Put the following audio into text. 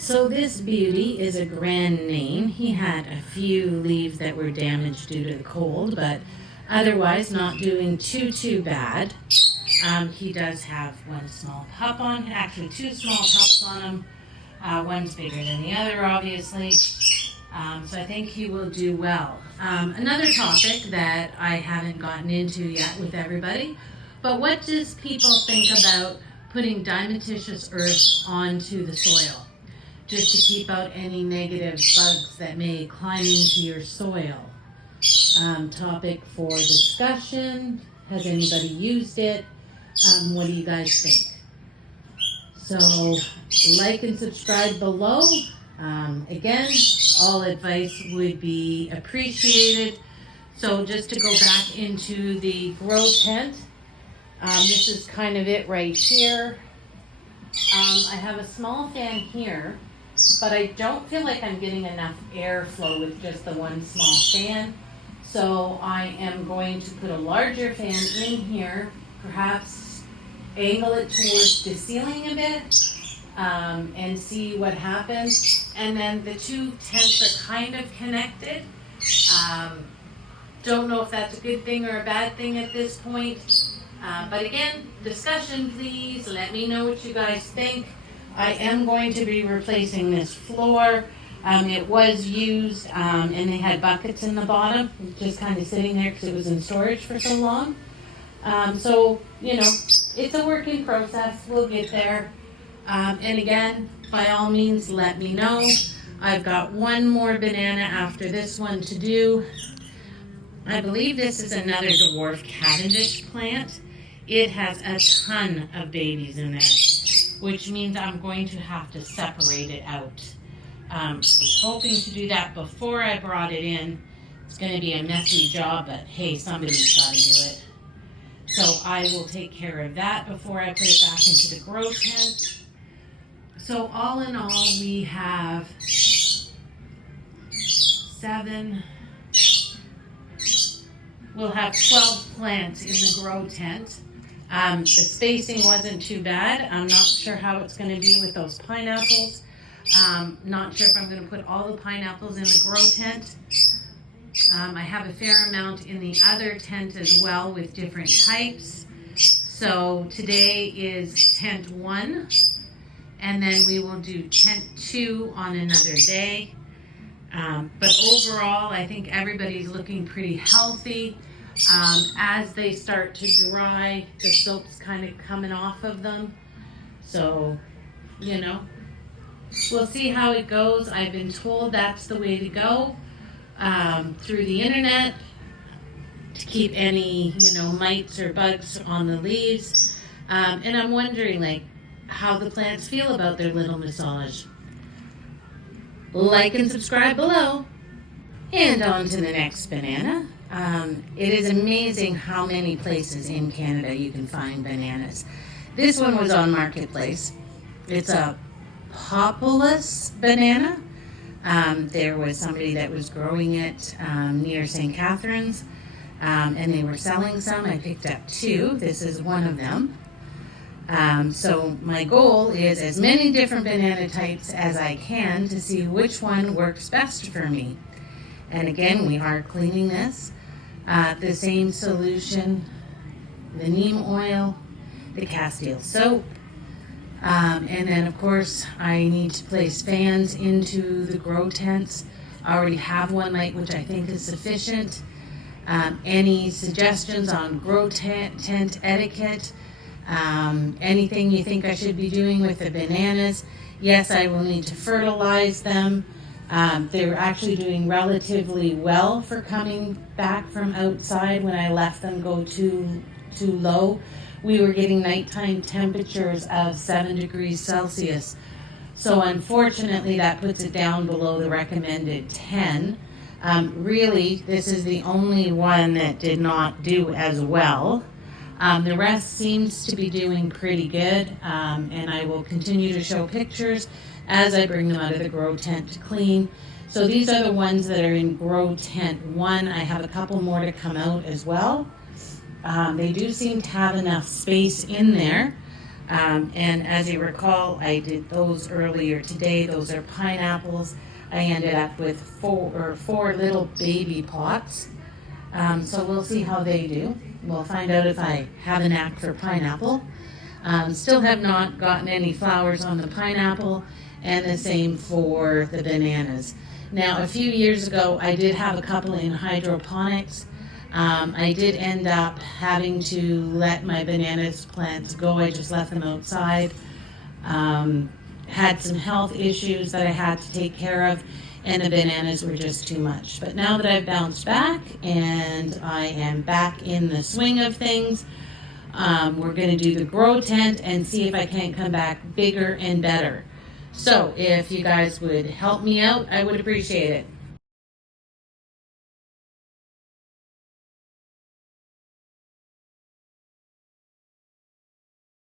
So this beauty is a grand name. He had a few leaves that were damaged due to the cold, but otherwise not doing too bad. He does have one small pup on, actually two small pups on him. One's bigger than the other, obviously. So I think he will do well. Another topic that I haven't gotten into yet with everybody, but what does people think about putting diatomaceous earth onto the soil? Just to keep out any negative bugs that may climb into your soil. Topic for discussion. Has anybody used it? What do you guys think? So, like and subscribe below. Again, all advice would be appreciated. So just to go back into the grow tent, this is kind of it right here. I have a small fan here, but I don't feel like I'm getting enough airflow with just the one small fan. So I am going to put a larger fan in here, perhaps angle it towards the ceiling a bit, and see what happens. And then the two tents are kind of connected. Don't know if that's a good thing or a bad thing at this point. But again, discussion please. Let me know what you guys think. I am going to be replacing this floor. It was used and they had buckets in the bottom, just kind of sitting there because it was in storage for so long. So, you know, it's a working process. We'll get there. And again, by all means, let me know. I've got one more banana after this one to do. I believe this is another dwarf Cavendish plant. It has a ton of babies in there, which means I'm going to have to separate it out. Was hoping to do that before I brought it in. It's going to be a messy job, but hey, somebody's got to do it. So I will take care of that before I put it back into the grow tent. So all in all, we have 7. We'll have 12 plants in the grow tent. The spacing wasn't too bad. I'm not sure how it's going to be with those pineapples. Not sure if I'm going to put all the pineapples in the grow tent. I have a fair amount in the other tent as well with different types. So today is tent 1, and then we will do tent 2 on another day. But overall, I think everybody's looking pretty healthy. As they start to dry, the soap's kind of coming off of them. So, you know, we'll see how it goes. I've been told that's the way to go through the internet to keep any, mites or bugs on the leaves. And I'm wondering, how the plants feel about their little massage. Like and subscribe below. And on to the next banana. It is amazing how many places in Canada you can find bananas. This one was on Marketplace. It's a populous banana. There was somebody that was growing it near St. Catharines, and they were selling some. I picked up 2. This is one of them. So my goal is as many different banana types as I can to see which one works best for me. And again, we are cleaning this. The same solution, the neem oil, the Castile soap, and then of course I need to place fans into the grow tents. I already have one light, which I think is sufficient. Any suggestions on grow tent etiquette? Anything you think I should be doing with the bananas? Yes, I will need to fertilize them. They were actually doing relatively well for coming back from outside when I left them go too low. We were getting nighttime temperatures of 7 degrees Celsius. So unfortunately that puts it down below the recommended 10. Really, this is the only one that did not do as well. The rest seems to be doing pretty good, and I will continue to show pictures as I bring them out of the grow tent to clean. So these are the ones that are in grow tent 1. I have a couple more to come out as well. They do seem to have enough space in there. And as you recall, I did those earlier today. Those are pineapples. I ended up with four little baby pots. So we'll see how they do. We'll find out if I have a knack for pineapple. Still have not gotten any flowers on the pineapple, and the same for the bananas. Now, a few years ago, I did have a couple in hydroponics. I did end up having to let my bananas plants go. I just left them outside. Had some health issues that I had to take care of, and the bananas were just too much. But now that I've bounced back and I am back in the swing of things, we're going to do the grow tent and see if I can't come back bigger and better. So if you guys would help me out, I would appreciate it.